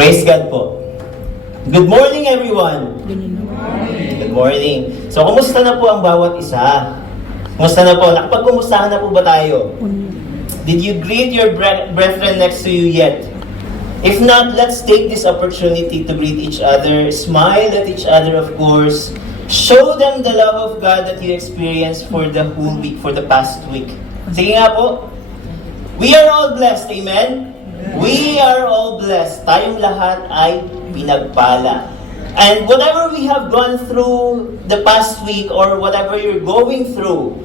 Praise God po. Good morning, everyone. Good morning. Good morning. So, kumusta na po ang bawat isa? Kumusta na po? Nakapagkumustahan na po ba tayo? Did you greet your brethren next to you yet? If not, let's take this opportunity to greet each other, smile at each other, of course. Show them the love of God that you experienced for the whole week, for the past week. Sige nga po. We are all blessed, amen? We are all blessed. Tayong lahat ay pinagpala. And whatever we have gone through the past week or whatever you're going through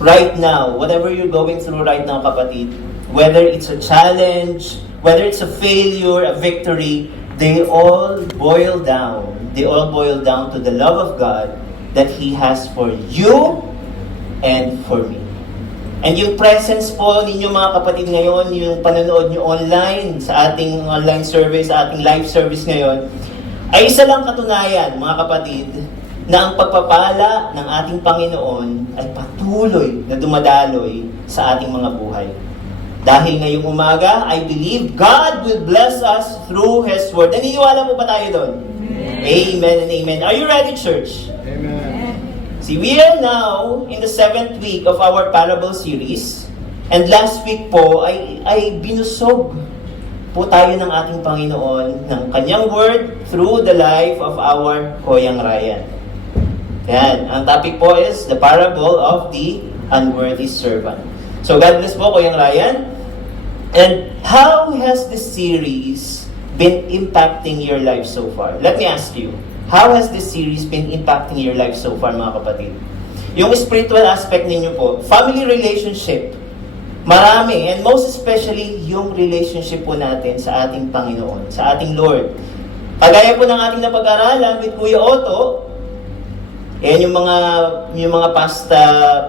right now, kapatid, whether it's a challenge, whether it's a failure, a victory, they all boil down to the love of God that He has for you and for me. And yung presence po ninyo mga kapatid ngayon, yung panonood nyo online sa ating online service, sa ating live service ngayon, ay isa lang katunayan mga kapatid na ang pagpapala ng ating Panginoon ay patuloy na dumadaloy sa ating mga buhay. Dahil ngayong umaga, I believe God will bless us through His Word. Naniniwala po ba tayo doon? Amen and amen. Are you ready, church? Amen. See, we are now in the 7th week of our parable series. And last week po ay binusog po tayo ng ating Panginoon ng Kanyang Word through the life of our Koyang Ryan. Yan. Ang topic po is the parable of the unworthy servant. So God bless po, Koyang Ryan. And how has this series been impacting your life so far? Let me ask you. How has this series been impacting your life so far, mga kapatid? Yung spiritual aspect ninyo po, family relationship, marami, and most especially yung relationship po natin sa ating Panginoon, sa ating Lord. Kagaya po ng ating napag-aralan with Kuya Otto, yan yung mga past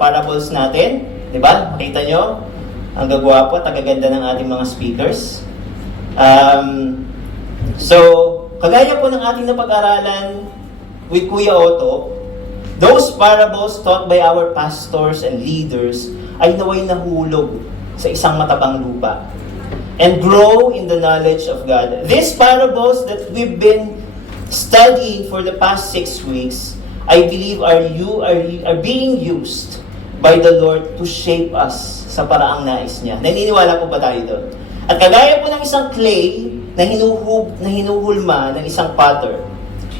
parables natin, di ba? Makita nyo, ang gagwapo, tagaganda ng ating mga speakers. Kagaya po ng ating napag-aralan with Kuya Otto, those parables taught by our pastors and leaders ay naway nahulog sa isang matabang lupa and grow in the knowledge of God. These parables that we've been studying for the past 6 weeks, I believe are being used by the Lord to shape us sa paraang nais niya. Naniniwala po ba tayo doon? At kagaya po ng isang clay na hinuhulma ng isang potter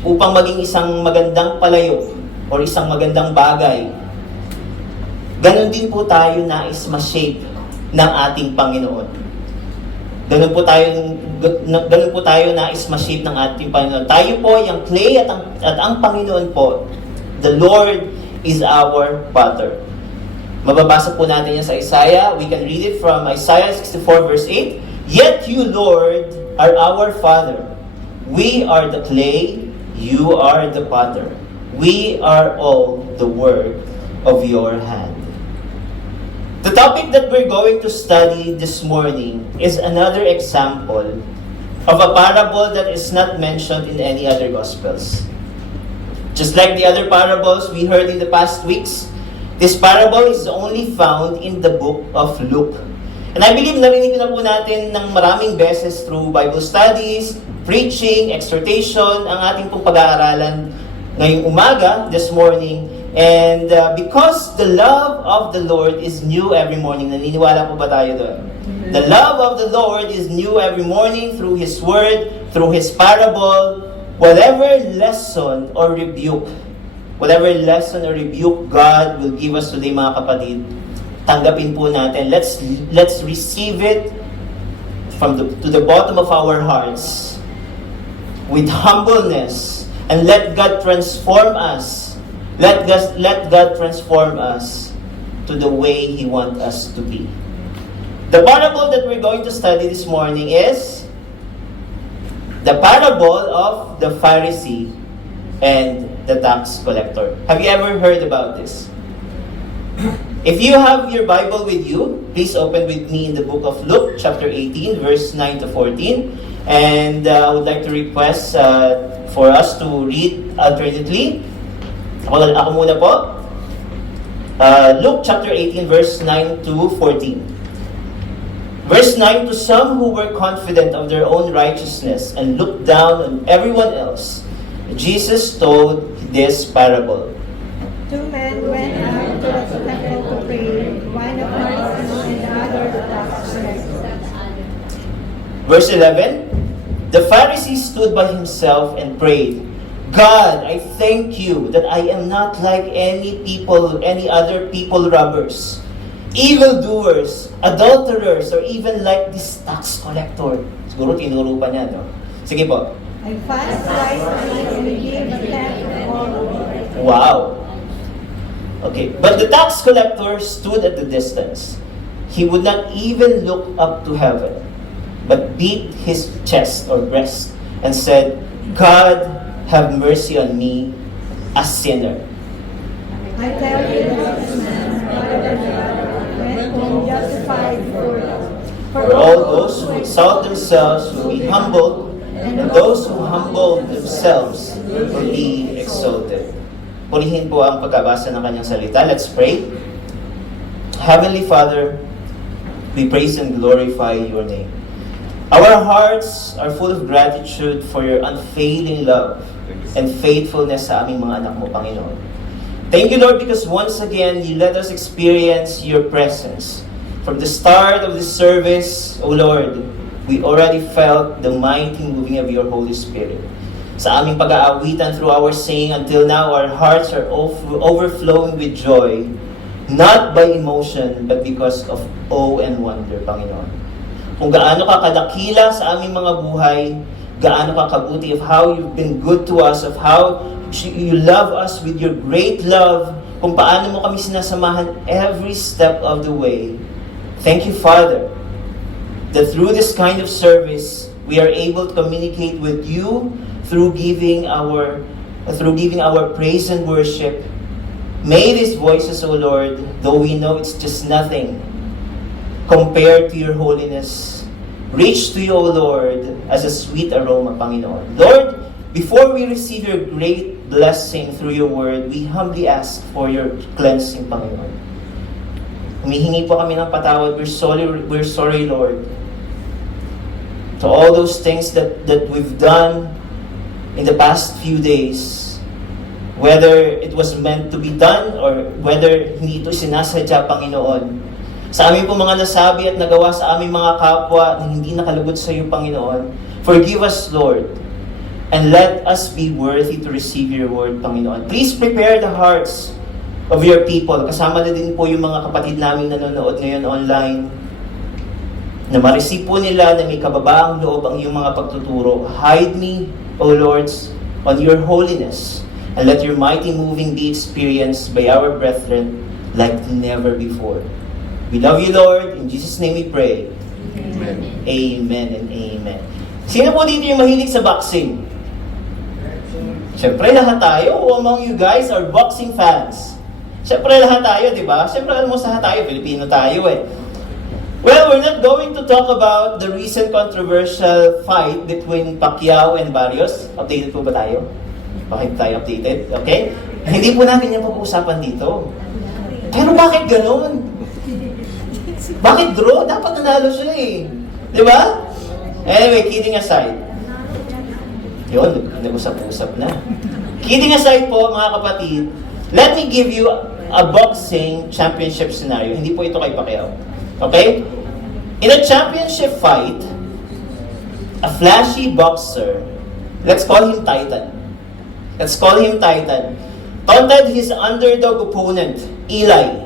upang maging isang magandang palayo o isang magandang bagay, ganon din po tayo nais ma-shape ng ating Panginoon. Ganon po tayo nais ma-shape ng ating Panginoon. Tayo po yung clay at ang Panginoon po, the Lord is our potter. Mababasa po natin yan sa Isaiah. We can read it from Isaiah 64 verse 8. Yet you, Lord, are our Father. We are the clay, you are the potter. We are all the work of your hand. The topic that we're going to study this morning is another example of a parable that is not mentioned in any other Gospels. Just like the other parables we heard in the past weeks, this parable is only found in the book of Luke. And I believe narinig na po natin ng maraming beses through Bible studies, preaching, exhortation, ang ating pong pag-aaralan ngayong umaga, this morning. And because the love of the Lord is new every morning, naniniwala po ba tayo doon? The love of the Lord is new every morning through His Word, through His parable, whatever lesson or rebuke God will give us today, mga kapatid, tanggapin po natin. Let's receive it to the bottom of our hearts with humbleness and let God transform us. Let God transform us to the way He wants us to be. The parable that we're going to study this morning is the parable of the Pharisee and the tax collector. Have you ever heard about this? If you have your Bible with you, please open with me in the book of Luke, chapter 18, verse 9 to 14. And I would like to request for us to read alternately. Ako muna po. Luke chapter 18, verse 9 to 14. Verse 9, to some who were confident of their own righteousness and looked down on everyone else, Jesus told this parable. Two men went out to the temple to pray, one a Pharisee and the other a tax collector. Verse 11, the Pharisee stood by himself and prayed, God, I thank you that I am not like any other people robbers, evildoers, adulterers, or even like this tax collector. Siguro tinuro pa niya, no? Sige po. I fast twice a week and give a tenth of all. Wow. Okay, but the tax collector stood at the distance. He would not even look up to heaven, but beat his chest or breast and said, God, have mercy on me, a sinner. I tell you that this man, rather than the other, went home justified For all those who exalt themselves will be humbled, and those who humble themselves will be exalted. Purihin po ang pagkabasa ng kanyang salita. Let's pray. Heavenly Father, we praise and glorify your name. Our hearts are full of gratitude for your unfailing love and faithfulness sa aming mga anak mo, Panginoon. Thank you, Lord, because once again, you let us experience your presence. From the start of this service, O Lord, we already felt the mighty moving of your Holy Spirit. Sa aming pag-aawitan through our singing until now, our hearts are overflowing with joy, not by emotion, but because of awe and wonder, Panginoon. Kung gaano ka kadakila sa aming mga buhay, gaano ka kabuti of how you've been good to us, of how you love us with your great love, kung paano mo kami sinasamahan every step of the way. Thank you, Father, that through this kind of service, we are able to communicate with you through giving our praise and worship. May these voices, O Lord, though we know it's just nothing compared to your holiness, reach to you, O Lord, as a sweet aroma, Panginoon. Lord, before we receive your great blessing through your word, we humbly ask for your cleansing, Panginoon. Humihingi po kami ng patawad. We're sorry, Lord, to all those things that we've done in the past few days, whether it was meant to be done or whether hindi ito sinasadya, Panginoon. Sa amin po mga nasabi at nagawa sa aming mga kapwa na hindi nakalugod sa iyo, Panginoon, forgive us, Lord, and let us be worthy to receive your word, Panginoon. Please prepare the hearts of your people. Kasama na din po yung mga kapatid namin nanonood ngayon online, na ma-receive po nila na may kababaang loob ang iyong mga pagtuturo. Hide me, O Lord, on your holiness, and let your mighty moving be experienced by our brethren like never before. We love you, Lord. In Jesus' name we pray. Amen. Amen and amen. Sino po dito yung mahilig sa boxing? Siyempre lahat tayo. Who among you guys are boxing fans? Siyempre lahat tayo, di ba? Siyempre alam mo sa lahat tayo, Pilipino tayo eh. Well, we're not going to talk about the recent controversial fight between Pacquiao and Barrios. Updated po ba tayo? Bakit tayo updated? Okay? Hindi po natin yung pag-uusapan dito. Pero bakit ganun? Bakit draw? Dapat nanalo siya eh. Di ba? Anyway, kidding aside. Yun, nag-usap-usap na. Kidding aside po, mga kapatid, let me give you a boxing championship scenario. Hindi po ito kay Pacquiao. Okay? In a championship fight, a flashy boxer, let's call him Titan. Taunted his underdog opponent, Eli,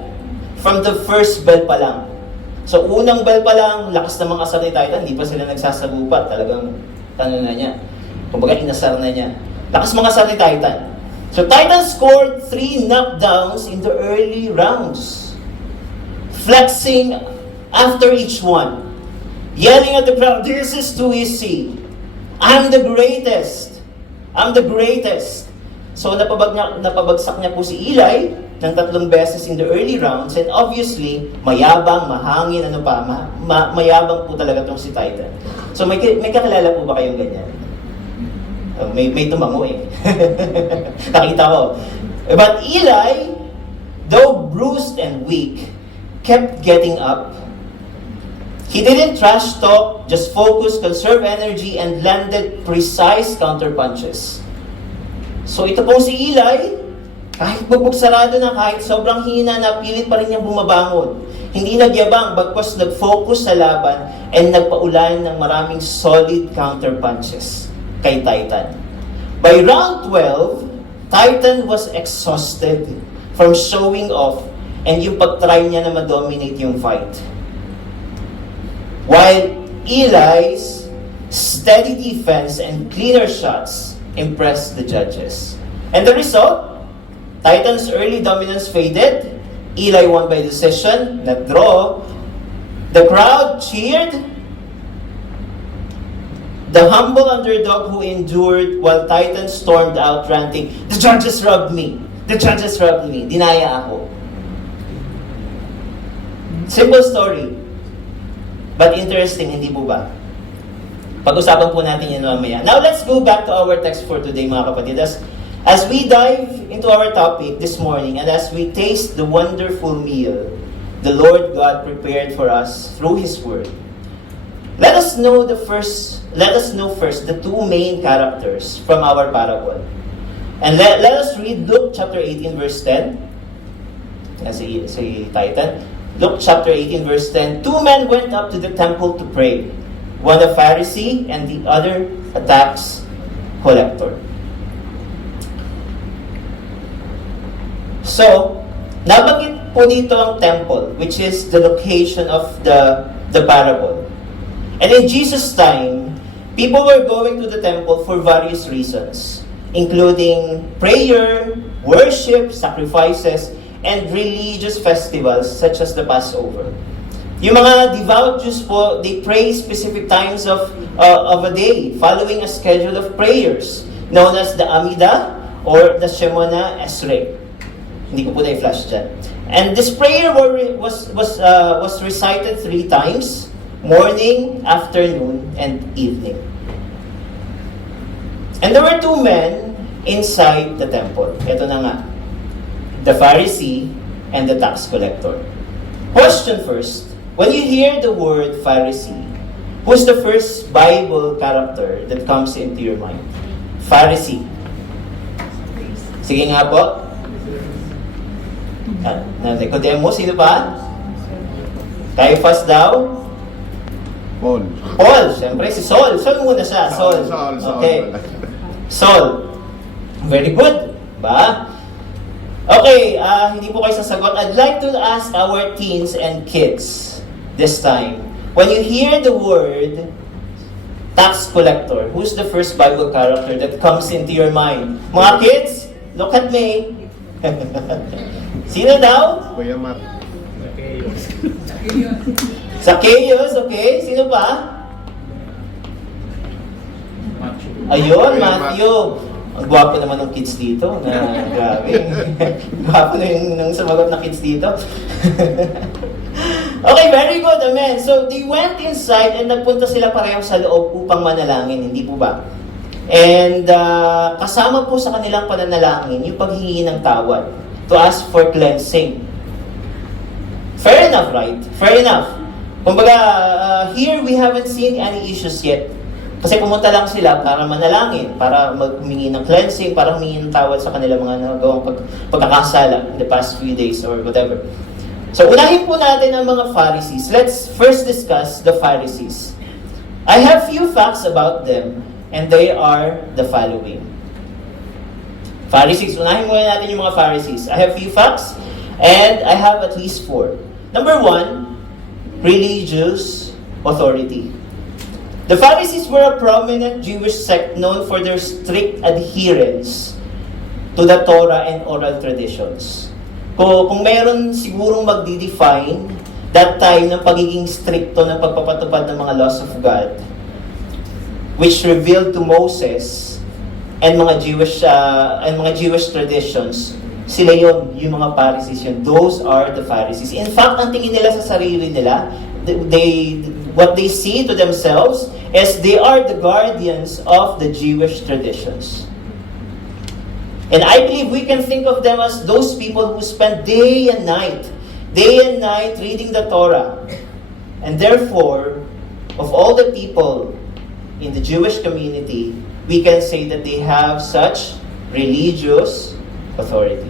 from the first bell pa lang. So, unang bell pa lang, lakas ng mga asar ni Titan, hindi pa sila nagsasagupat. Talagang, na niya. Kumbaga, inasar na niya. Lakas mga asar ni Titan. So, Titan scored 3 knockdowns in the early rounds, flexing after each one, yelling at the crowd, "This is too easy. I'm the greatest. I'm the greatest." So, napabagsak niya po si Eli ng 3 beses in the early rounds, and obviously, mayabang, mahangin, mayabang po talaga itong si Titan. So, may kakilala po ba kayong ganyan? May tumango eh. Nakita ko. But Eli, though bruised and weak, kept getting up He didn't trash talk, just focus, conserve energy, and landed precise counterpunches. So ito pong si Eli, kahit bubog-sarado na, kahit sobrang hina na, pilit pa rin niyang bumabangon. Hindi nagyabang, bagkus nag-focus sa laban and nagpaulan ng maraming solid counterpunches kay Titan. By round 12, Titan was exhausted from showing off and yung pag-try niya na ma-dominate yung fight. While Eli's steady defense and cleaner shots impressed the judges. And the result, Titan's early dominance faded. Eli won by decision, not draw. The crowd cheered. The humble underdog who endured while Titan stormed out ranting, "The judges robbed me! The judges robbed me! Dinaya ako." Simple story. But interesting, hindi po ba? Pag-usapan po natin yun mamaya. Now let's go back to our text for today, mga kapatid. As we dive into our topic this morning and as we taste the wonderful meal the Lord God prepared for us through His Word, let us know first the two main characters from our parable. And let us read Luke chapter 18 verse 10. Si Titan. Luke chapter 18 verse 10. Two men went up to the temple to pray. One a Pharisee and the other a tax collector. So, nabanggit po dito ang temple, which is the location of the parable. And in Jesus' time, people were going to the temple for various reasons, including prayer, worship, sacrifices, and religious festivals such as the Passover. Yung mga devout Jews po, they pray specific times of a day, following a schedule of prayers known as the Amidah or the Shemona Esrei. Hindi ko po na-flash dyan. And this prayer was recited 3 times, morning, afternoon, and evening. And there were 2 men inside the temple. Ito na nga. The Pharisee and the tax collector. Question first. When you hear the word Pharisee, who's the first Bible character that comes into your mind? Pharisee. Sige nga po. Nicodemus, sino pa? Caiaphas daw? Paul. Siyempre si Saul. Saul muna siya. Saul. Okay. Saul. Very good. Ba? Okay, hindi po kayo sasagot. I'd like to ask our teens and kids this time. When you hear the word tax collector, who's the first Bible character that comes into your mind? Mga kids, look at me. Sino daw? Kuya Matt. Zacchaeus, okay. Sino pa? Ayun, Matthew. Ang gwapo naman ng kids dito. Grabe. Gwapo na yung sumagot na kids dito. Okay, very good. Amen. So, they went inside and nagpunta sila pareho sa loob upang manalangin. Hindi po ba? And kasama po sa kanilang pananalangin yung paghingi ng tawad to ask for cleansing. Fair enough, right? Fair enough. Kumbaga, here we haven't seen any issues yet. Kasi pumunta lang sila para manalangin, para humingi ng cleansing, para humingi ng tawad sa kanilang mga nagawang pagkakasala in the past few days or whatever. So, unahin po natin ang mga Pharisees. Let's first discuss the Pharisees. I have few facts about them, and they are the following. Pharisees, unahin muna natin yung mga Pharisees. I have few facts, and I have at least 4. Number 1, religious authority. The Pharisees were a prominent Jewish sect known for their strict adherence to the Torah and oral traditions. Kung meron sigurong magdi-define that time ng pagiging stricto ng pagpapatupad ng mga laws of God, which revealed to Moses and mga Jewish traditions, sila yon, yung mga Pharisees yun. Those are the Pharisees. In fact, ang tingin nila sa sarili nila, what they see to themselves is they are the guardians of the Jewish traditions. And I believe we can think of them as those people who spend day and night reading the Torah, And therefore, of all the people in the Jewish community, we can say that they have such religious authority.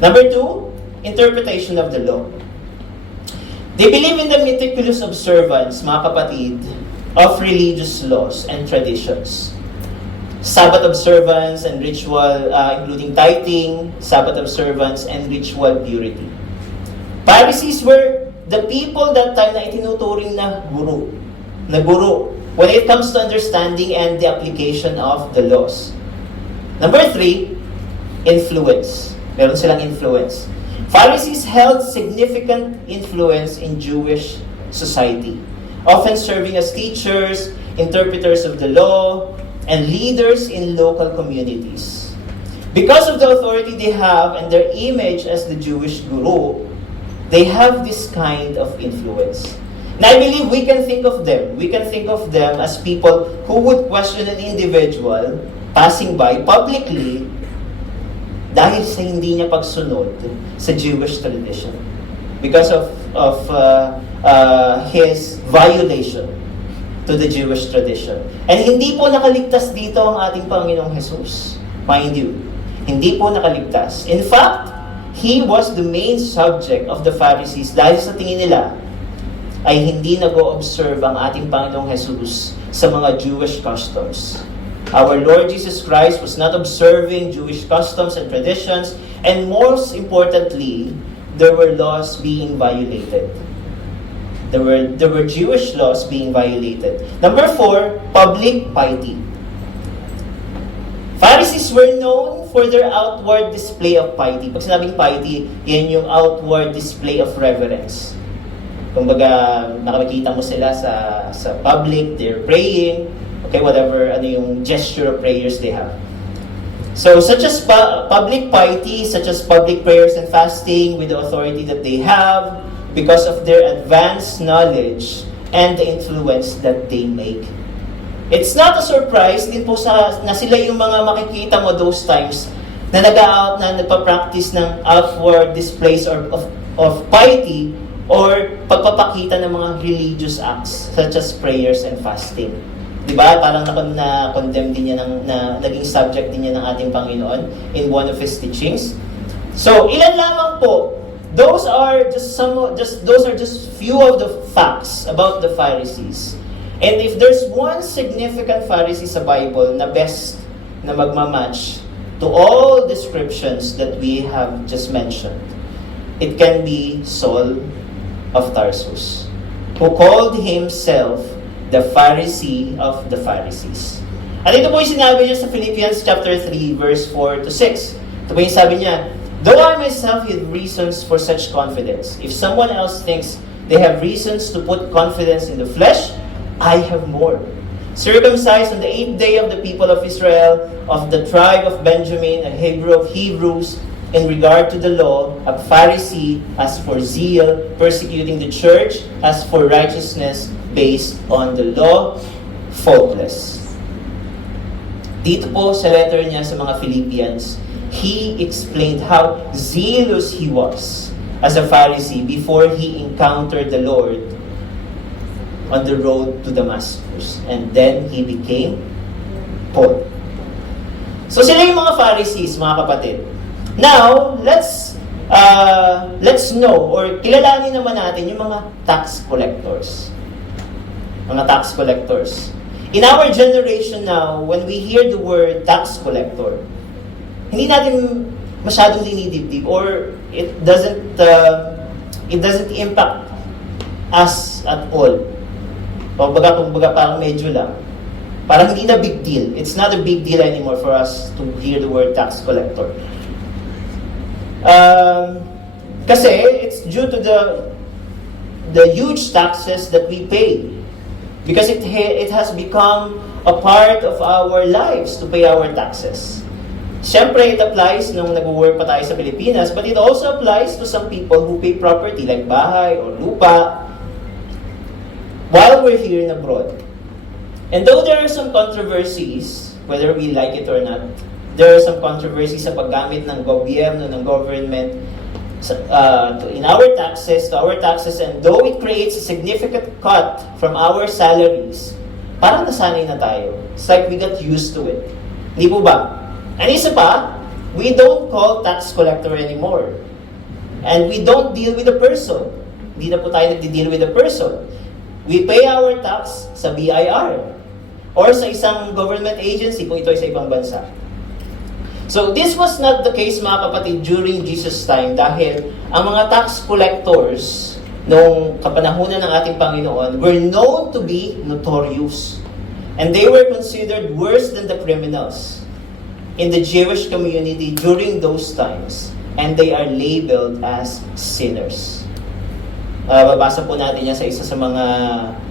Number 2, interpretation of the law. They believe in the meticulous observance, mga kapatid, of religious laws and traditions. Sabbath observance and ritual, including tithing, Sabbath observance, and ritual purity. Pharisees were the people that time na itinuturing na guru when it comes to understanding and the application of the laws. Number 3, influence. Meron silang influence. Pharisees held significant influence in Jewish society, often serving as teachers, interpreters of the law, and leaders in local communities. Because of the authority they have and their image as the Jewish guru, they have this kind of influence. And I believe we can think of them. We can think of them as people who would question an individual passing by publicly dahil sa hindi niya pagsunod sa Jewish tradition. Because of his violation to the Jewish tradition. And hindi po nakaligtas dito ang ating Panginoong Jesus. Mind you, hindi po nakaligtas. In fact, he was the main subject of the Pharisees dahil sa tingin nila ay hindi nag-o-observe ang ating Panginoong Jesus sa mga Jewish customs. Our Lord Jesus Christ was not observing Jewish customs and traditions, and most importantly, there were laws being violated. There were Jewish laws being violated. Number 4, public piety. Pharisees were known for their outward display of piety. Pag sinabing piety, yan yung outward display of reverence. Kumbaga, nakikita mo sila sa public, they're praying, okay, whatever, ano yung gesture of prayers they have. So, such as public piety, such as public prayers and fasting with the authority that they have, because of their advanced knowledge and the influence that they make. It's not a surprise din po na sila yung mga makikita mo those times na nagpa-practice ng outward displays of piety or pagpapakita ng mga religious acts such as prayers and fasting. Diba? Parang na-condemn din niya naging subject din niya ng ating Panginoon in one of His teachings. So, ilan lamang po. Those are just few of the facts about the Pharisees. And if there's one significant Pharisee sa Bible na best na magmamatch to all descriptions that we have just mentioned, it can be Saul of Tarsus, who called himself the Pharisee of the Pharisees. At ito po yung sinabi niya sa Philippians chapter 3, verse 4 to 6. Ito po yung sabi niya, though I myself have reasons for such confidence, if someone else thinks they have reasons to put confidence in the flesh, I have more. Circumcised on the 8th day of the people of Israel, of the tribe of Benjamin, a Hebrew of Hebrews, in regard to the law, a Pharisee, as for zeal, persecuting the church, as for righteousness based on the law, faultless. Dito po sa letter niya sa mga Philippians, he explained how zealous he was as a Pharisee before he encountered the Lord on the road to Damascus. And then he became Paul. So sila yung mga Pharisees, mga kapatid. Now, let's know or kilalanin naman natin yung mga tax collectors. Mga tax collectors. In our generation now, when we hear the word tax collector, hindi natin masyadong dinidibdib or it doesn't impact us at all. Kumbaga parang medyo lang. Parang hindi na big deal. It's not a big deal anymore for us to hear the word tax collector. Kasi it's due to the huge taxes that we pay. Because it has become a part of our lives to pay our taxes. Siyempre, it applies nung nag-work pa tayo sa Pilipinas, but it also applies to some people who pay property like bahay or lupa while we're here in abroad. And though there are some controversies, whether we like it or not, there are some controversies sa paggamit ng gobyerno, ng government, in our taxes, and though it creates a significant cut from our salaries, parang nasanay na tayo. It's like we got used to it. Hindi po ba? And isa pa, we don't call tax collector anymore. And we don't deal with the person. Hindi na po tayo nagdi-deal with the person. We pay our tax sa BIR or sa isang government agency kung ito ay sa ibang bansa. So this was not the case, mga kapatid, during Jesus' time dahil ang mga tax collectors noong kapanahunan ng ating Panginoon were known to be notorious. And they were considered worse than the criminals in the Jewish community during those times. And they are labeled as sinners. Babasa po natin yan sa isa sa mga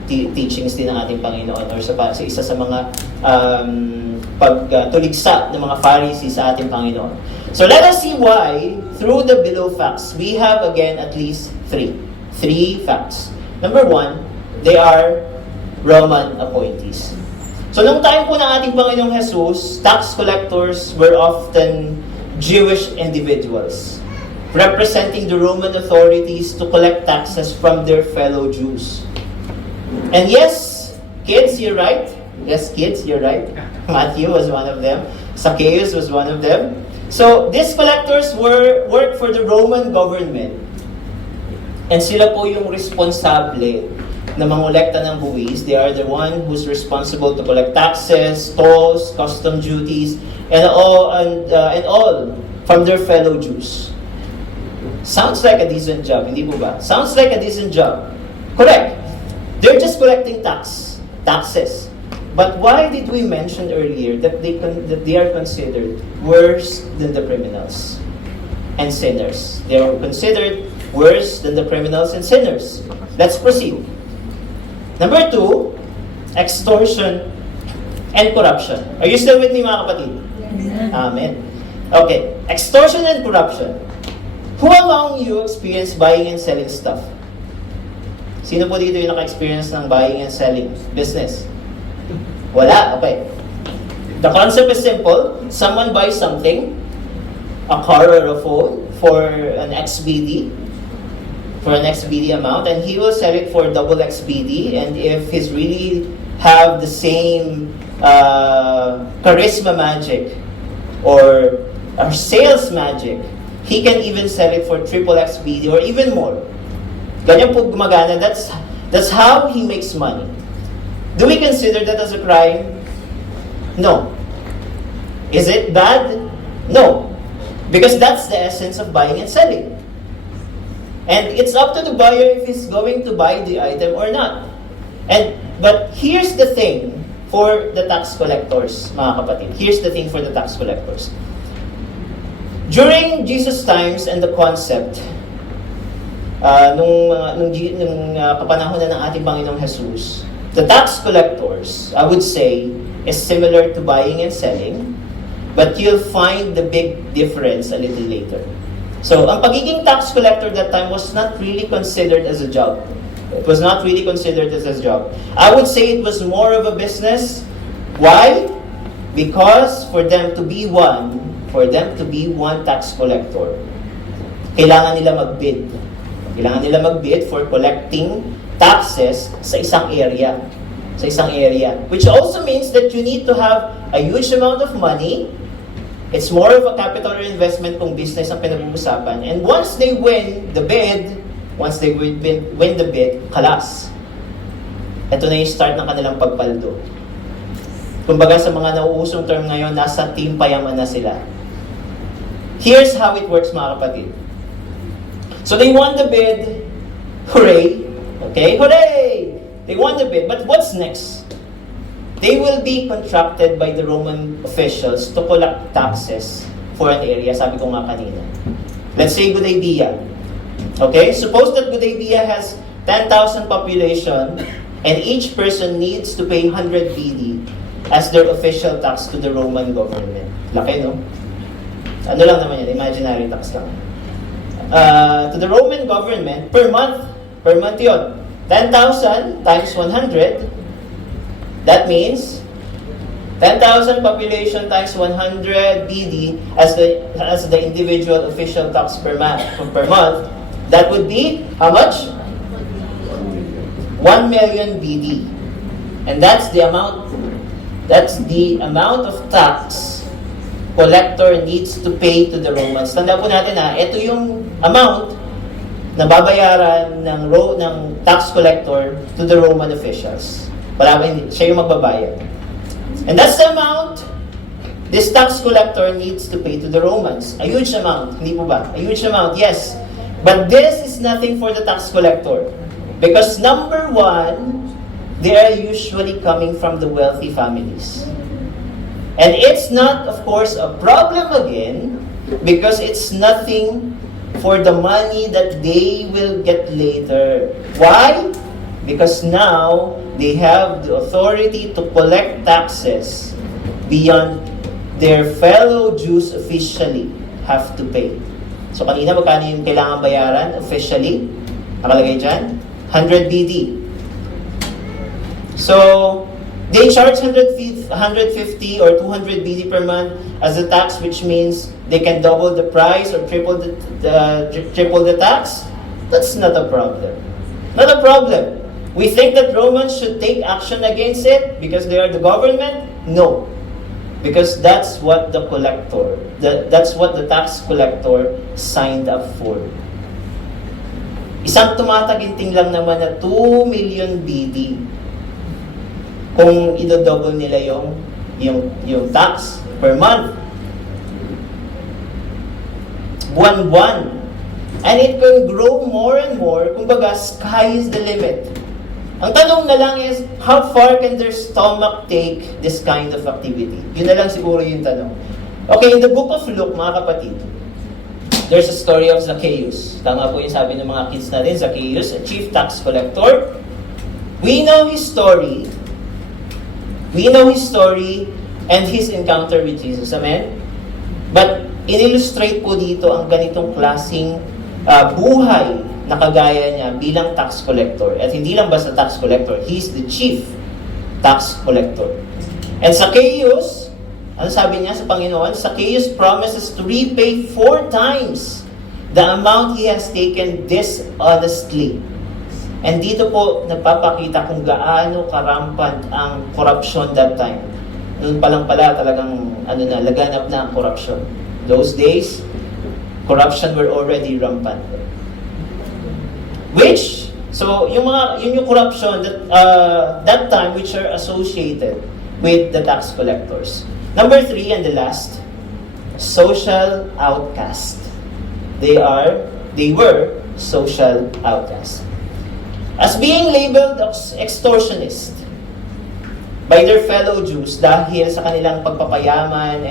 teachings din ng ating Panginoon or sa isa sa mga pagtuligsa ng mga Pharisees sa ating Panginoon. So let us see why, through the below facts, we have again at least three facts. Number one, they are Roman appointees. So nung time po ng ating Panginoong Jesus, tax collectors were often Jewish individuals representing the Roman authorities to collect taxes from their fellow Jews. And yes, kids, you're right. Yes, kids, you're right. Matthew was one of them. Zacchaeus was one of them. So, these collectors worked for the Roman government. And sila po yung responsable na mangolekta ng buwis. They are the one who's responsible to collect taxes, tolls, custom duties, and all from their fellow Jews. Sounds like a decent job, hindi po ba? Sounds like a decent job. Correct. They're just collecting taxes. But why did we mention earlier that they are considered worse than the criminals and sinners? They are considered worse than the criminals and sinners. Let's proceed. Number two, extortion and corruption. Are you still with me, mga kapatid? Yes. Amen. Okay, extortion and corruption. Who among you experienced buying and selling stuff? Sino po dito yung naka-experience ng buying and selling business? Wala, okay. The concept is simple. Someone buys something, a car or a phone, for an XBD amount, and he will sell it for double XBD, and if he's really have the same charisma magic or sales magic, he can even sell it for triple XBD or even more. Ganyan po gumagana. That's how he makes money. Do we consider that as a crime? No. Is it bad? No. Because that's the essence of buying and selling. And it's up to the buyer if he's going to buy the item or not. But here's the thing for the tax collectors, mga kapatid. Here's the thing for the tax collectors. During Jesus' times and the concept, nung kapanahonan ng ating Panginoong Jesus, the tax collectors, I would say, is similar to buying and selling, but you'll find the big difference a little later. So, ang pagiging tax collector that time was not really considered as a job. It was not really considered as a job. I would say it was more of a business. Why? Because for them to be one tax collector, kailangan nila mag-bid. Kailangan nila mag-bid for collecting taxes sa isang area. Which also means that you need to have a huge amount of money. It's more of a capital or investment kung business ang pinag-uusapan. And once they win the bid, kalas. Ito na yung start ng kanilang pagpaldo. Kumbaga sa mga nauusong term ngayon, nasa team payaman na sila. Here's how it works, mga kapatid. So they won the bid. Hooray! Okay, hooray! They won the bid. But what's next? They will be contracted by the Roman officials to collect taxes for an area. Sabi ko nga kanina. Let's say Gudaybia. Okay, suppose that Gudaybia has 10,000 population and each person needs to pay 100 BD as their official tax to the Roman government. Laki, no? Ano lang naman yan, imaginary tax lang. To the Roman government, per month yun. 10,000 times 100, that means 10,000 population times 100 BD as the individual official tax per month. That would be how much? 1 million BD. And that's the amount of tax collector needs to pay to the Romans. Tanda po natin ito yung amount na babayaran ng tax collector to the Roman officials. Siya yung magbabayad. And that's the amount this tax collector needs to pay to the Romans. A huge amount, hindi po ba? A huge amount, yes. But this is nothing for the tax collector. Because number one, they are usually coming from the wealthy families. And it's not, of course, a problem again, because it's nothing for the money that they will get later. Why? Because now, they have the authority to collect taxes beyond their fellow Jews officially have to pay. So kanina, magkano yung kailangan bayaran officially? Nakalagay dyan? 100 BD. So, they charge 150 or 200 BD per month as a tax, which means they can double the price or triple the tax. That's not a problem. Not a problem. We think that Romans should take action against it because they are the government? No. Because that's what the tax collector signed up for. Isang tumataginting lang naman na 2 million BD. Kung i-double nila yung tax per month. Buwan-buwan. And it can grow more and more. Kumbaga, sky is the limit. Ang tanong na lang is, how far can their stomach take this kind of activity? Yun na lang siguro yung tanong. Okay, in the book of Luke, mga kapatid, there's a story of Zacchaeus. Tama po yung sabi ng mga kids natin, Zacchaeus, a chief tax collector. We know his story. We know his story and his encounter with Jesus. Amen? But, in-illustrate po dito ang ganitong klaseng buhay na kagaya niya bilang tax collector. At hindi lang basta tax collector, he's the chief tax collector. And Zacchaeus, ano sabi niya sa Panginoon? Zacchaeus promises to repay 4 times the amount he has taken dishonestly. And dito po nagpapakita kung gaano karampant ang corruption that time. Noon pa lang pala talagang laganap na ang corruption. Those days, corruption were already rampant. So yun yung corruption that time which are associated with the tax collectors. Number 3 and the last, social outcast. They were social outcasts. As being labeled extortionist by their fellow Jews dahil sa kanilang pagpapayaman,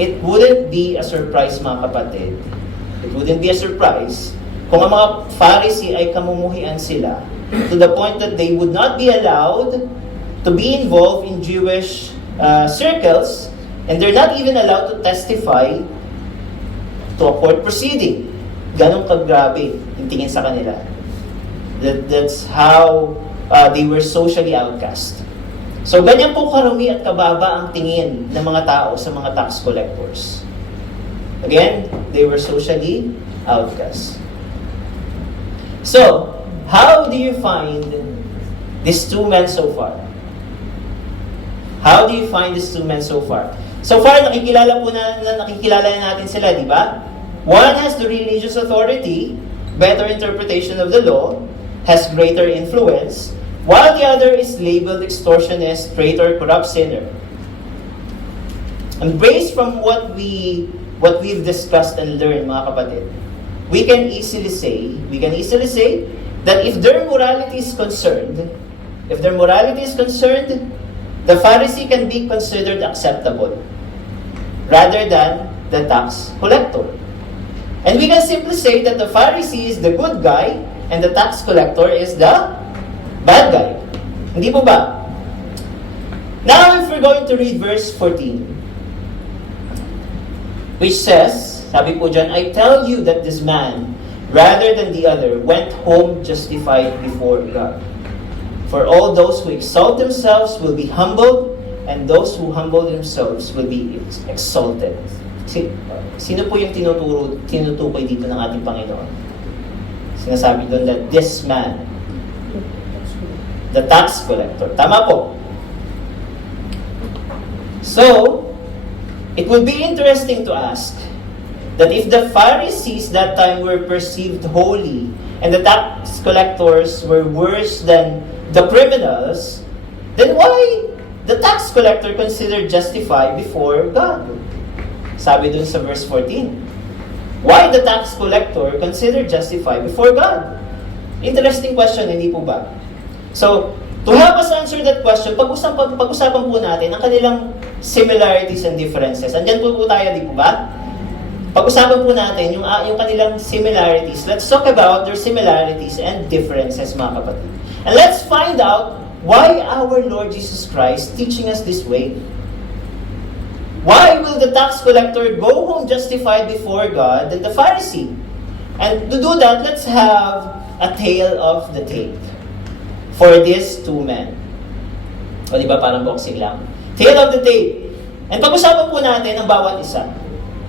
it wouldn't be a surprise, mga kapatid. It wouldn't be a surprise kung ang mga Pharisee ay kamumuhian sila to the point that they would not be allowed to be involved in Jewish circles, and they're not even allowed to testify to a court proceeding. Ganong kagrabe yung tingin sa kanila. That's how they were socially outcast. So ganyan po karumi at kababa ang tingin ng mga tao sa mga tax collectors. Again, they were socially outcast. So, how do you find these 2 men so far? How do you find these 2 men so far? So far, nakikilala natin sila, di ba? One has the religious authority, better interpretation of the law, has greater influence, while the other is labeled extortionist, traitor, corrupt sinner. And based from what we've discussed and learned, mga kapatid, we can easily say that if their morality is concerned, the Pharisee can be considered acceptable rather than the tax collector. And we can simply say that the Pharisee is the good guy and the tax collector is the bad guy. Hindi po ba? Now, if we're going to read verse 14, which says, sabi po dyan, I tell you that this man, rather than the other, went home justified before God. For all those who exalt themselves will be humbled, and those who humble themselves will be exalted. Sino po yung tinutukoy dito ng ating Panginoon? Sinasabi doon that this man, the tax collector. Tama po. So, it would be interesting to ask that if the Pharisees that time were perceived holy and the tax collectors were worse than the criminals, then why the tax collector considered justified before God? Sabi dun sa verse 14. Why the tax collector considered justified before God? Interesting question, hindi po ba? So, to help us answer that question, pag-usapan po natin ang kanilang similarities and differences. Andyan po tayo, di po ba? Pag-usapan po natin yung kanilang similarities. Let's talk about their similarities and differences, mga kapatid. And let's find out why our Lord Jesus Christ teaching us this way. Why will the tax collector go home justified before God than the Pharisee? And to do that, let's have a tale of the tape for these two men. O di ba, parang boxing lang. Tale of the tape. And pag-usapan po natin ang bawat isa.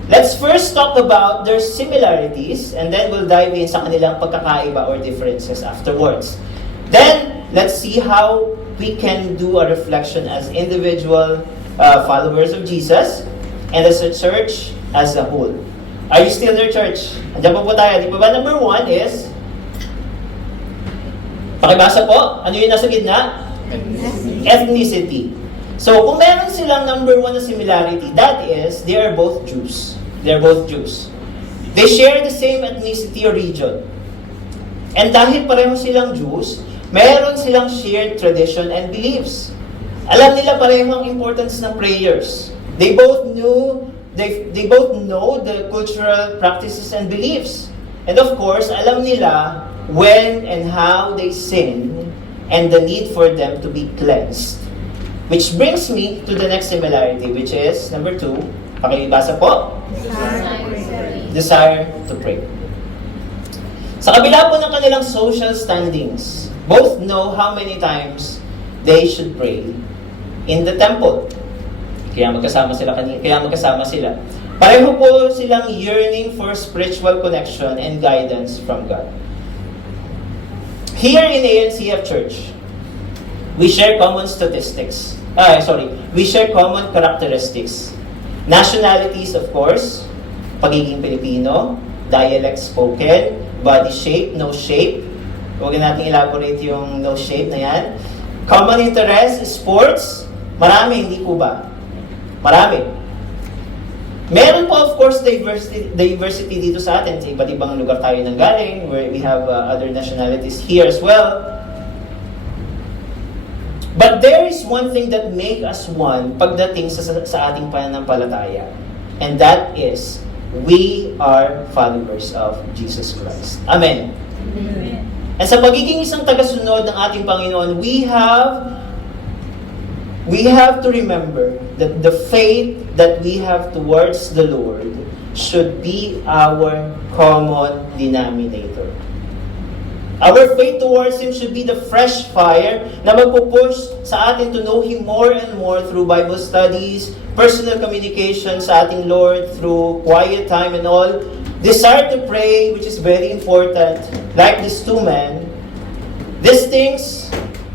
Let's first talk about their similarities and then we'll dive in sa kanilang pagkakaiba or differences afterwards. Then, let's see how we can do a reflection as individual followers of Jesus and as a church as a whole. Are you still there, church? Andiyan po tayo. Di ba? Number 1 is, pakibasa po, ano yung nasa gitna? Ethnicity. So, kung meron silang number 1 na similarity, that is, they are both Jews. They are both Jews. They share the same ethnicity or region. And dahil pareho silang Jews, meron silang shared tradition and beliefs. Alam nila pareho ang importance ng prayers. They both know the cultural practices and beliefs. And of course, alam nila when and how they sin and the need for them to be cleansed. Which brings me to the next similarity, which is number 2. Pakibasa po. Desire to pray. Sa kabila po ng kanilang social standings, both know how many times they should pray in the temple. Kaya magkasama sila. Pareho po silang yearning for spiritual connection and guidance from God. Here in ANCF Church, we share common statistics. We share common characteristics. Nationalities, of course, pagiging Pilipino, dialect spoken, body shape, nose shape. Huwag natin elaborate yung nose shape na yan. Common interest, sports. Marami, hindi po ba? Marami. Meron po, of course, diversity dito sa atin. Sa iba't ibang lugar tayo nang galing, where we have other nationalities here as well. But there is one thing that make us one pagdating sa ating pananampalataya. And that is, we are followers of Jesus Christ. Amen. Amen. And sa pagiging isang tagasunod ng ating Panginoon, we have to remember that the faith that we have towards the Lord should be our common denominator. Our faith towards Him should be the fresh fire na magpupush sa atin to know Him more and more through Bible studies, personal communication sa ating Lord, through quiet time and all. Desire to pray, which is very important, like these two men. These things,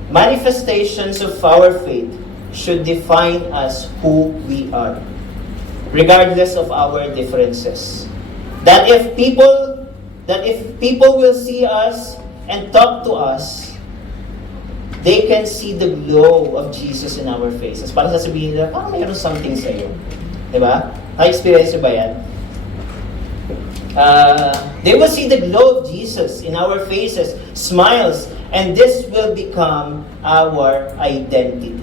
manifestations of our faith, should define us who we are, regardless of our differences. That if people will see us and talk to us, they can see the glow of Jesus in our faces. Parang sasabihin nila, parang mayroon something sa iyo. Diba? Na-experience ba yan? They will see the glow of Jesus in our faces, smiles, and this will become our identity.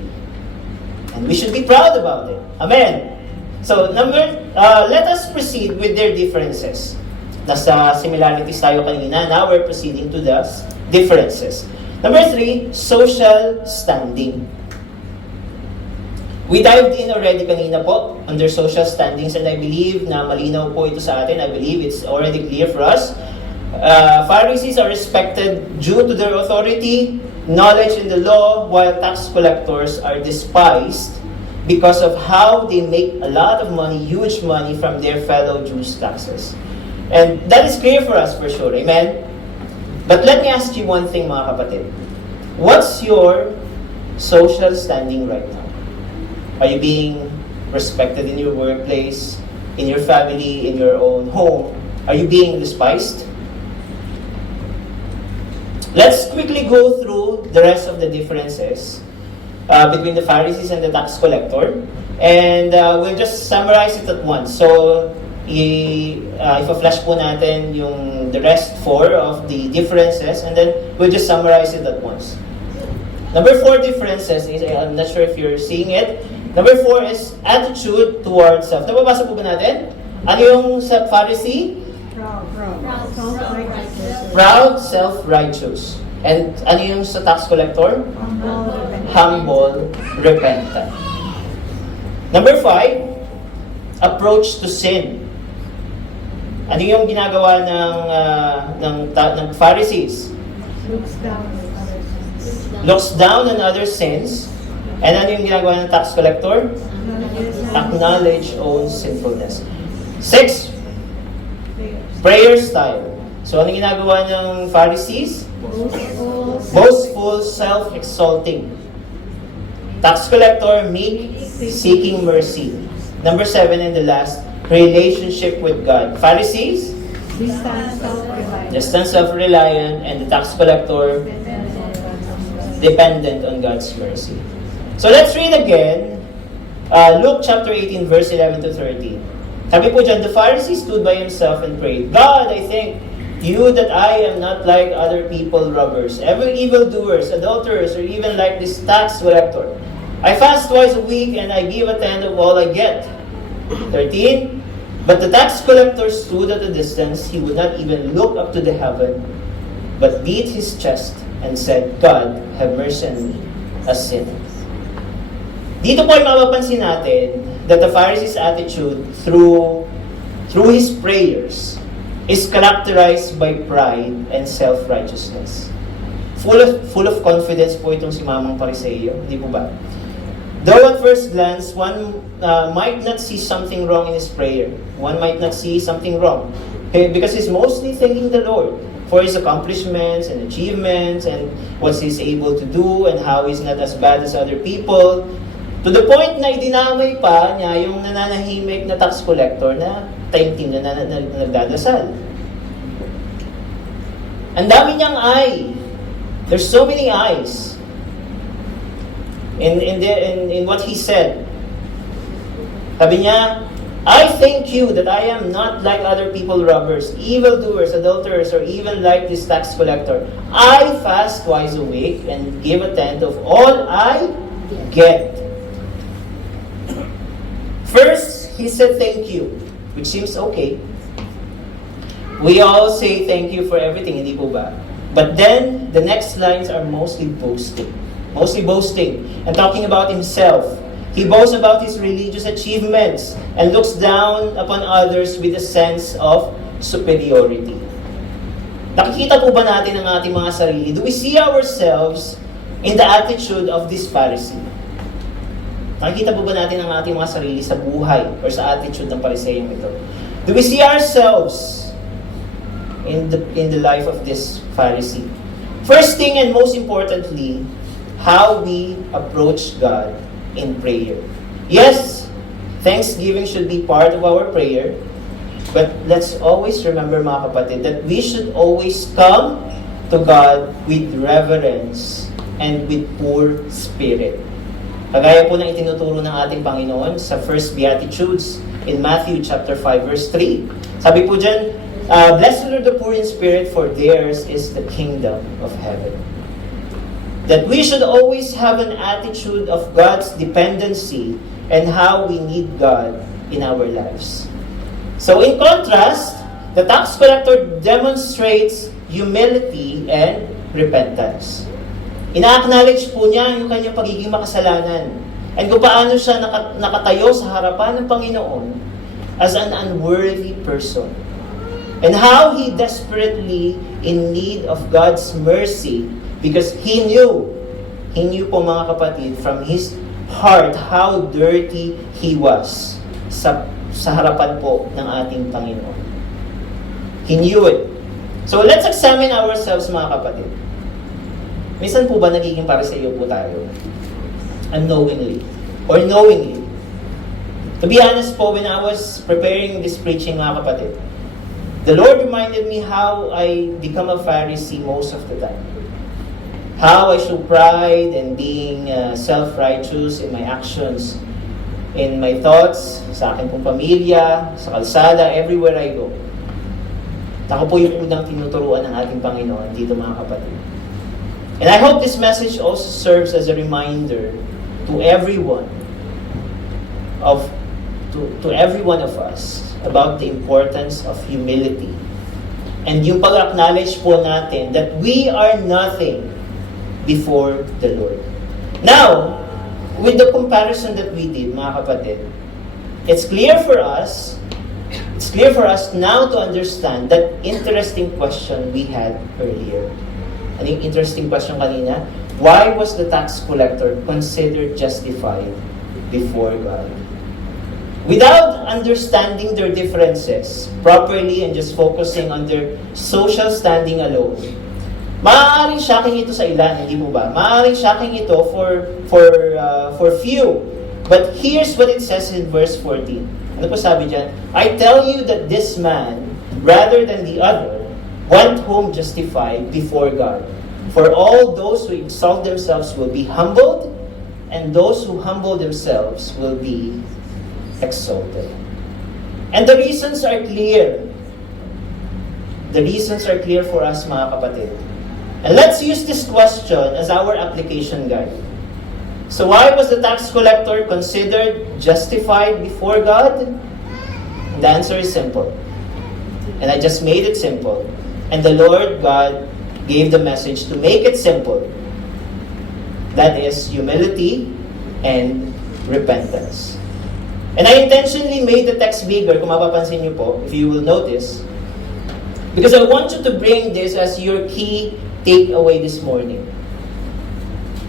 And we should be proud about it. Amen. So, let us proceed with their differences. Nasa similarities tayo kanina. Now we're proceeding to the differences. Number 3, social standing. We dived in already kanina po under social standings, and I believe na malinaw po ito sa atin. I believe it's already clear for us. Pharisees are respected due to their authority. knowledge in the law, while tax collectors are despised because of how they make a lot of money, huge money from their fellow Jews' taxes. And that is clear for us for sure. Amen? But let me ask you one thing, mga kapatid. What's your social standing right now? Are you being respected in your workplace, in your family, in your own home? Are you being despised? Let's quickly go through the rest of the differences between the Pharisees and the tax collector. And we'll just summarize it at once. So, i-flash po natin yung the rest 4 of the differences, and then we'll just summarize it at once. Number 4 differences is, I'm not sure if you're seeing it. Number 4 is attitude towards self. Nababasa po ba natin? Ano yung sa Pharisee? Proud, self-righteous. And ano yung sa tax collector? Humble, repentant. Number 5, approach to sin. Ano yung ginagawa ng Pharisees? Looks down on other sins. And ano yung ginagawa ng tax collector? Acknowledge own sinfulness. 6, prayer style. So ano yung ginagawa ng Pharisees? Boastful, self-exalting. Tax collector, meek, seeking mercy. Number 7 and the last, relationship with God. Pharisees, distant, self-reliant, and the tax collector, dependent on God's mercy. So let's read again Luke chapter 18, verse 11 to 13. Sabi po dyan, the Pharisee stood by himself and prayed, God, I thank you that I am not like other people, robbers, evildoers, adulterers, or even like this tax collector. I fast twice a week and I give a tenth of all I get. 13. But the tax collector stood at a distance. He would not even look up to the heaven, but beat his chest and said, God, have mercy on me, a sinner. Dito po ay mapapansin natin that the Pharisee's attitude through his prayers is characterized by pride and self-righteousness. Full of confidence po itong si Mamang Pariseo, hindi po ba? Though at first glance, one might not see something wrong in his prayer. One might not see something wrong. Okay? Because he's mostly thanking the Lord for his accomplishments and achievements and what he's able to do and how he's not as bad as other people. To the point na idinamay pa niya yung nananahimik na tax collector na taimtim na nagdadasal. Ang dami niyang eye. There's so many eyes in what he said. Sabi niya, I thank you that I am not like other people, robbers, evildoers, adulterers, or even like this tax collector. I fast twice a week and give a tenth of all I get. First, he said thank you, which seems okay. We all say thank you for everything, hindi po ba? But then, the next lines are mostly boasting. Mostly boasting and talking about himself. He boasts about his religious achievements and looks down upon others with a sense of superiority. Nakikita po ba natin ang ating mga sarili? Do we see ourselves in the attitude of this Pharisee? Nakikita po ba natin ang ating mga sarili sa buhay or sa attitude ng Pariseyong ito? Do we see ourselves in the life of this Pharisee? First thing and most importantly, how we approach God in prayer. Yes, thanksgiving should be part of our prayer, but let's always remember, mga kapatid, that we should always come to God with reverence and with poor spirit. Kagaya po ng itinuturo ng ating Panginoon sa First Beatitudes in Matthew chapter 5 verse 3. Sabi po dyan, blessed are the poor in spirit, for theirs is the kingdom of heaven. That we should always have an attitude of God's dependency and how we need God in our lives. So in contrast, the tax collector demonstrates humility and repentance. Ina-acknowledge po niya yung kanyang pagiging makasalanan and kung paano siya nakatayo sa harapan ng Panginoon as an unworthy person. And how he desperately in need of God's mercy Because He knew po mga kapatid, from His heart, how dirty He was sa harapan po ng ating Panginoon. He knew it. So let's examine ourselves mga kapatid. Minsan po ba nagiging pariseo po tayo? Unknowingly or knowingly? To be honest po, when I was preparing this preaching mga kapatid, the Lord reminded me how I become a Pharisee most of the time. How I show pride and being self-righteous in my actions, in my thoughts, sa akin pong pamilya, sa kalsada, everywhere I go. Ako po yung unang tinuturuan ng ating Panginoon dito mga kapatid. And I hope this message also serves as a reminder to everyone to every one of us about the importance of humility. And yung pag-acknowledge po natin that we are nothing before the Lord. Now, with the comparison that we did, mga kapatid, it's clear for us now to understand that interesting question we had earlier. Ano yung interesting question kanina? Why was the tax collector considered justified before God? Without understanding their differences properly and just focusing on their social standing alone, maaaring shocking ito sa ilan, hindi mo ba? Maaaring shocking ito for few. But here's what it says in verse 14. Ano po sabi dyan? I tell you that this man, rather than the other, went home justified before God. For all those who exalt themselves will be humbled, and those who humble themselves will be exalted. And the reasons are clear. The reasons are clear for us, mga kapatid. And let's use this question as our application guide. So why was the tax collector considered justified before God? And the answer is simple. And I just made it simple. And the Lord God gave the message to make it simple. That is humility and repentance. And I intentionally made the text bigger, kung mapapansin niyo po, if you will notice, because I want you to bring this as your key takeaway this morning.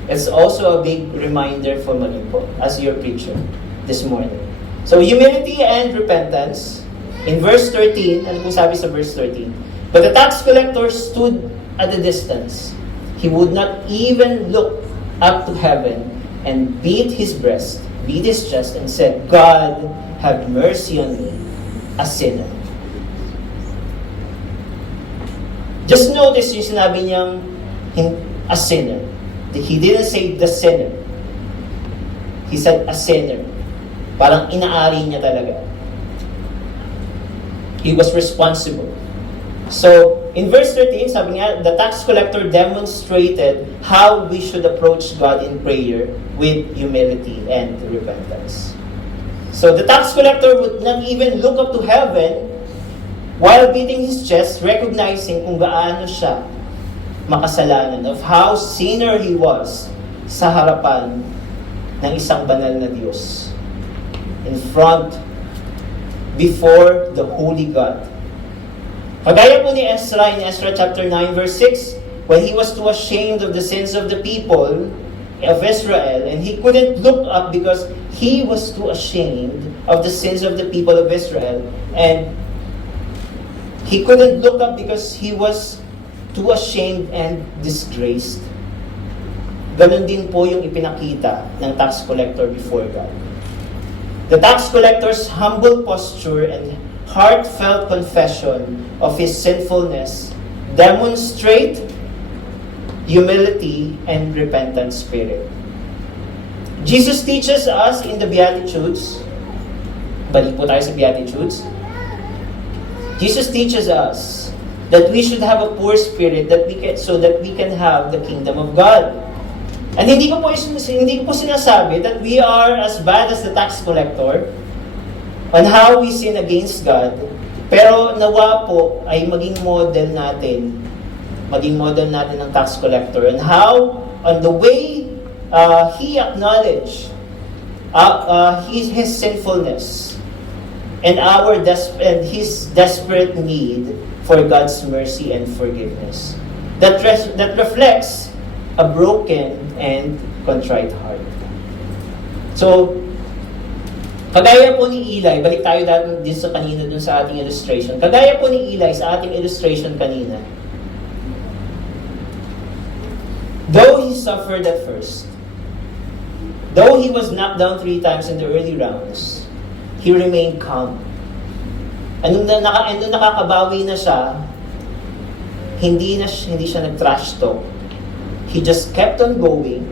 It's also a big reminder for me po, as your preacher this morning. So humility and repentance, in verse 13, ano po sabi sa verse 13? But the tax collector stood at a distance. He would not even look up to heaven and beat his chest and said, God, have mercy on me, a sinner. Just notice yung sinabi niyang a sinner. He didn't say the sinner. He said a sinner. Parang inaari niya talaga. He was responsible. So, in verse 13, sabi niya, the tax collector demonstrated how we should approach God in prayer with humility and repentance. So, the tax collector would not even look up to heaven while beating his chest, recognizing kung gaano siya makasalanan, of how sinner he was sa harapan ng isang banal na Diyos. Before the holy God. Kagaya po ni Ezra in Ezra chapter 9 verse 6, when he was too ashamed of the sins of the people of Israel, and he couldn't look up because he was too ashamed of the sins of the people of Israel, and he couldn't look up because he was too ashamed and disgraced. Ganon din po yung ipinakita ng tax collector before God. The tax collector's humble posture and heartfelt confession of his sinfulness demonstrate humility and repentant spirit. Jesus teaches us in the Beatitudes, balik po tayo sa Beatitudes, Jesus teaches us that we should have a poor spirit so that we can have the kingdom of God. And hindi ko po sinasabi that we are as bad as the tax collector on how we sin against God. Pero nawa po ay maging model natin ng tax collector, and how on the way he acknowledged his sinfulness and his desperate need for God's mercy and forgiveness. That reflects a broken and contrite heart. So, kagaya po ni Eli, balik tayo din sa kanina dun sa ating illustration. Kagaya po ni Eli sa ating illustration kanina. Though he suffered at first, though he was knocked down 3 times in the early rounds, he remained calm. And nung nakakabawi na siya, hindi siya nag-trash talk. He just kept on going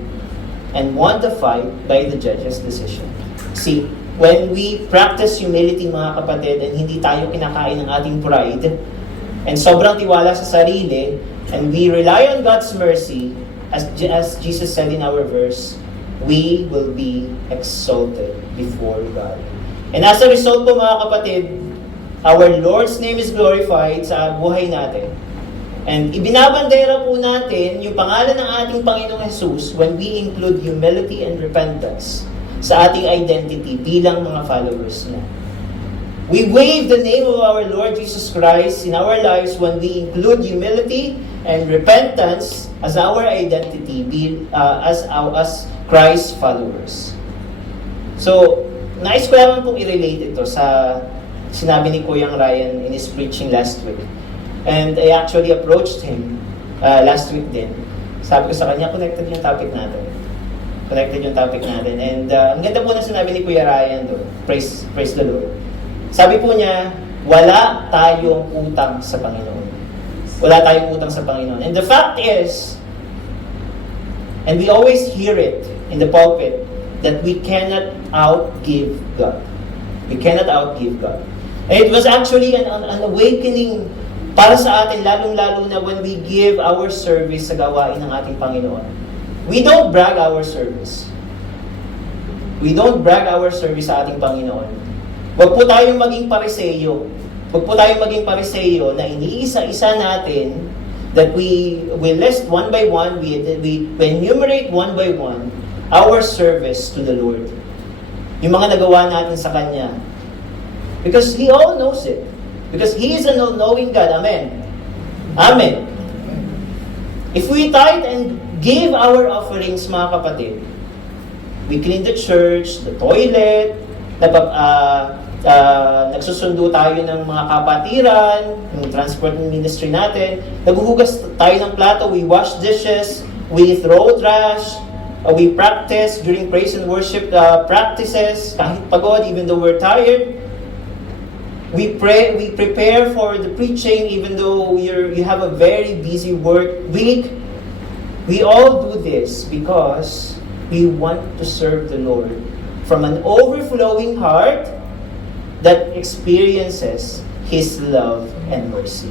and won the fight by the judge's decision. See, when we practice humility, mga kapatid, and hindi tayo kinakain ng ating pride, and sobrang tiwala sa sarili, and we rely on God's mercy, as Jesus said in our verse, we will be exalted before God. And as a result po, mga kapatid, our Lord's name is glorified sa buhay natin. And ibinabandera po natin yung pangalan ng ating Panginoong Jesus when we include humility and repentance sa ating identity bilang mga followers niya. We wave the name of our Lord Jesus Christ in our lives when we include humility and repentance as our identity as Christ's followers. So, nais ko lang pong i-relate ito sa sinabi ni Kuyang Ryan in his preaching last week. And I actually approached him last week din. Sabi ko sa kanya, connected yung topic natin. And ang ganda po na sinabi ni Kuya Ryan doon. Praise the Lord. Sabi po niya, wala tayong utang sa Panginoon. Wala tayong utang sa Panginoon. And the fact is, and we always hear it in the pulpit, that we cannot outgive God. We cannot outgive God. And it was actually an awakening para sa atin, lalong-lalo na when we give our service sa gawain ng ating Panginoon. We don't brag our service. We don't brag our service sa ating Panginoon. Huwag po tayong maging pariseyo. Huwag po tayong maging pariseyo na iniisa-isa natin that we list one by one, we enumerate one by one our service to the Lord. Yung mga nagawa natin sa Kanya. Because He all knows it. Because He is an all-knowing God. Amen. Amen. If we tithe and give our offerings, mga kapatid, we clean the church, the toilet, nagsusundo tayo ng mga kapatiran, yung transport ministry natin, naghuhugas tayo ng plato, we wash dishes, we throw trash, we practice during praise and worship practices, kahit pagod, even though we're tired. We pray, we prepare for the preaching even though you have a very busy work week. We all do this because we want to serve the Lord from an overflowing heart that experiences His love and mercy.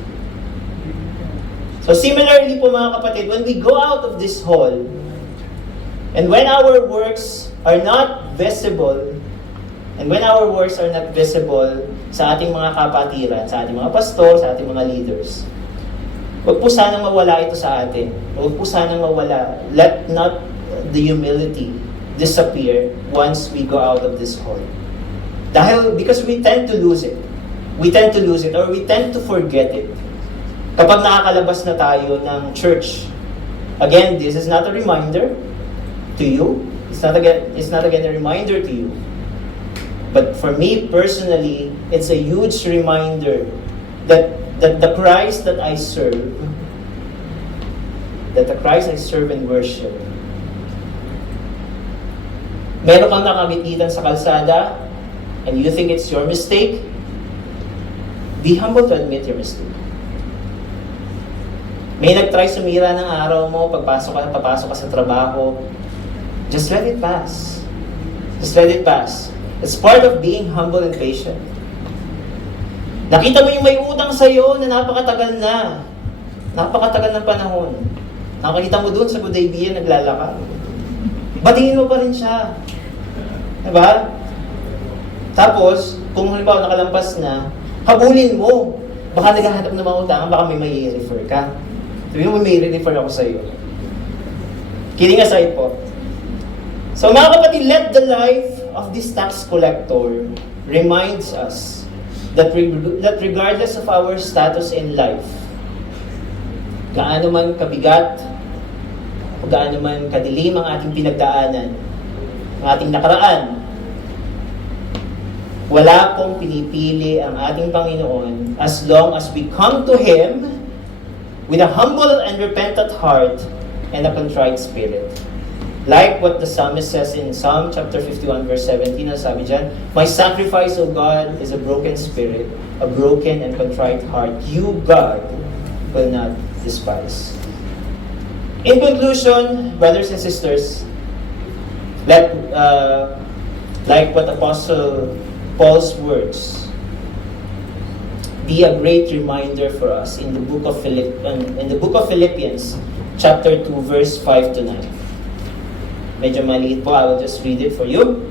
So similarly po, mga kapatid, when we go out of this hall and when our works are not visible, sa ating mga kapatiran, sa ating mga pastor, sa ating mga leaders, huwag po sanang mawala ito sa atin. Huwag po sanang mawala. Let not the humility disappear once we go out of this hall. Because we tend to lose it. We tend to lose it or we tend to forget it. Kapag nakakalabas na tayo ng church, again, this is not a reminder to you. It's not again a reminder to you. But for me personally, it's a huge reminder that the Christ that I serve, and worship, meron kang nakakititan sa kalsada, and you think it's your mistake, be humble to admit your mistake. May nag-try sumira ng araw mo, papasok ka sa trabaho, just let it pass. Just let it pass. It's part of being humble and patient. Nakita mo yung may utang sa'yo na napakatagal ng panahon. Nakakita mo dun sa Budaybiya naglalakad. Batiin mo pa rin siya. Diba? Tapos, kung halimbawa nakalampas na, habulin mo. Baka naghahanap ng mga utang, baka may refer ka. Sabihin mo, may refer ako sa'yo. Kidding aside po. So mga kapatid, let the life of this tax collector reminds us that regardless of our status in life, gaano man kabigat, kung gaano man kadilim ang ating pinagdaanan, ang ating nakaraan, wala pong pinipili ang ating Panginoon as long as we come to Him with a humble and repentant heart and a contrite spirit. Like what the psalmist says in Psalm chapter 51 verse 17, ang sabi dyan, "My sacrifice, O God, is a broken spirit, a broken and contrite heart. You, God, will not despise." In conclusion, brothers and sisters, like what Apostle Paul's words be a great reminder for us in the book of Philippians, chapter 2, verse 5 to 9. Medyo maliit po, I will just read it for you.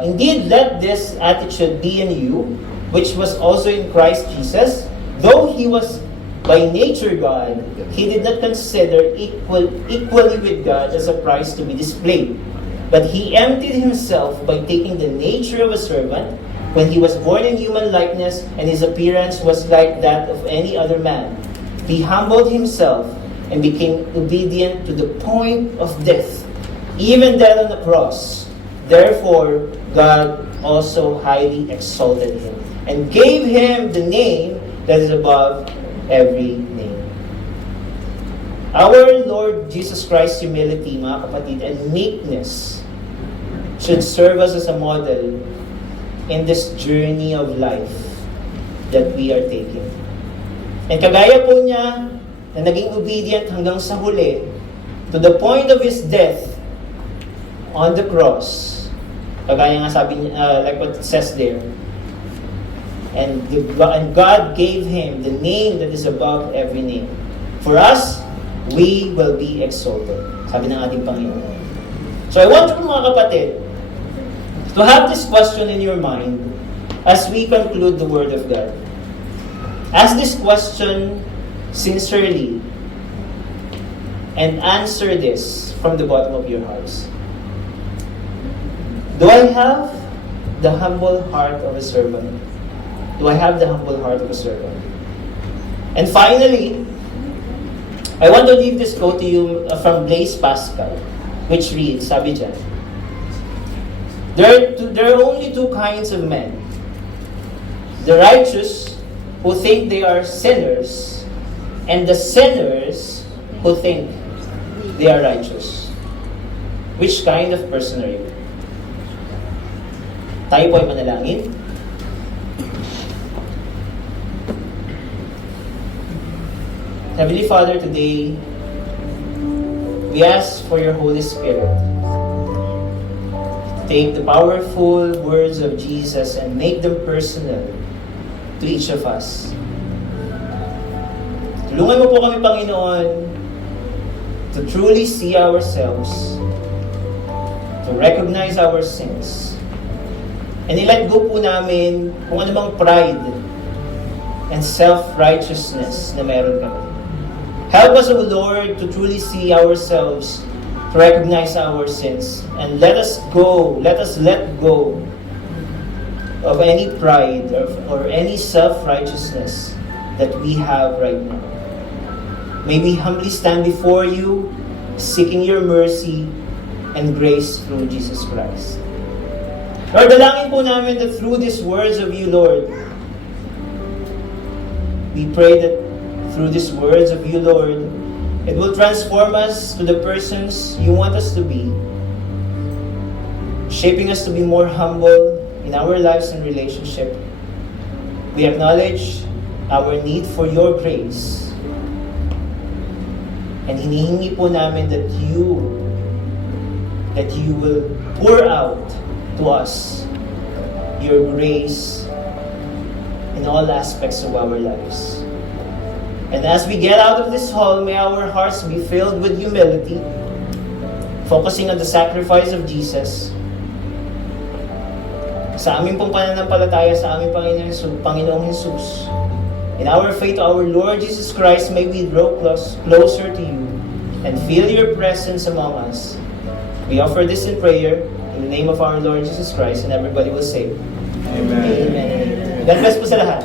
"Indeed, let this attitude be in you, which was also in Christ Jesus. Though He was by nature God, He did not consider equally with God as a prize to be displayed. But He emptied Himself by taking the nature of a servant. When He was born in human likeness, and His appearance was like that of any other man, He humbled Himself and became obedient to the point of death, even death on the cross. Therefore, God also highly exalted Him and gave Him the name that is above every name." Our Lord Jesus Christ's humility, mga kapatid, and meekness should serve us as a model in this journey of life that we are taking. And kagaya po niya na naging obedient hanggang sa huli, to the point of His death on the cross, kagaya nga sabi niya, like what it says there, and God gave Him the name that is above every name. For us, we will be exalted, sabi ng ating Panginoon. So I want you mga kapatid to have this question in your mind as we conclude the Word of God. Ask this question sincerely and answer this from the bottom of your hearts. Do I have the humble heart of a servant? Do I have the humble heart of a servant? And finally, I want to leave this quote to you from Blaise Pascal, which reads, sabi dyan, There are only two kinds of men. The righteous who think they are sinners, and the sinners who think they are righteous. Which kind of person are you? Tayo po ay manalangin. Heavenly Father, today, we ask for your Holy Spirit to take the powerful words of Jesus and make them personal to each of us. Tulungan mo po kami, Panginoon, to truly see ourselves, to recognize our sins, and i-let go po namin kung anumang pride and self-righteousness na meron kami. Help us, O Lord, to truly see ourselves, to recognize our sins, and let us let go of any pride or any self-righteousness that we have right now. May we humbly stand before you, seeking your mercy and grace through Jesus Christ. Lord, dalangin po namin that through these words of you, Lord, we pray that through these words of you, Lord, it will transform us to the persons you want us to be, shaping us to be more humble in our lives and relationship. We acknowledge our need for your grace, and hinihingi po namin that you will pour out to us your grace in all aspects of our lives. And as we get out of this hall, may our hearts be filled with humility, focusing on the sacrifice of Jesus. Sa aming pong pananampalataya sa aming Panginoong Jesus, in our faith to our Lord Jesus Christ, may we draw closer to you and feel your presence among us. We offer this in prayer in the name of our Lord Jesus Christ, and everybody will say, Amen. Amen. God bless po sa lahat.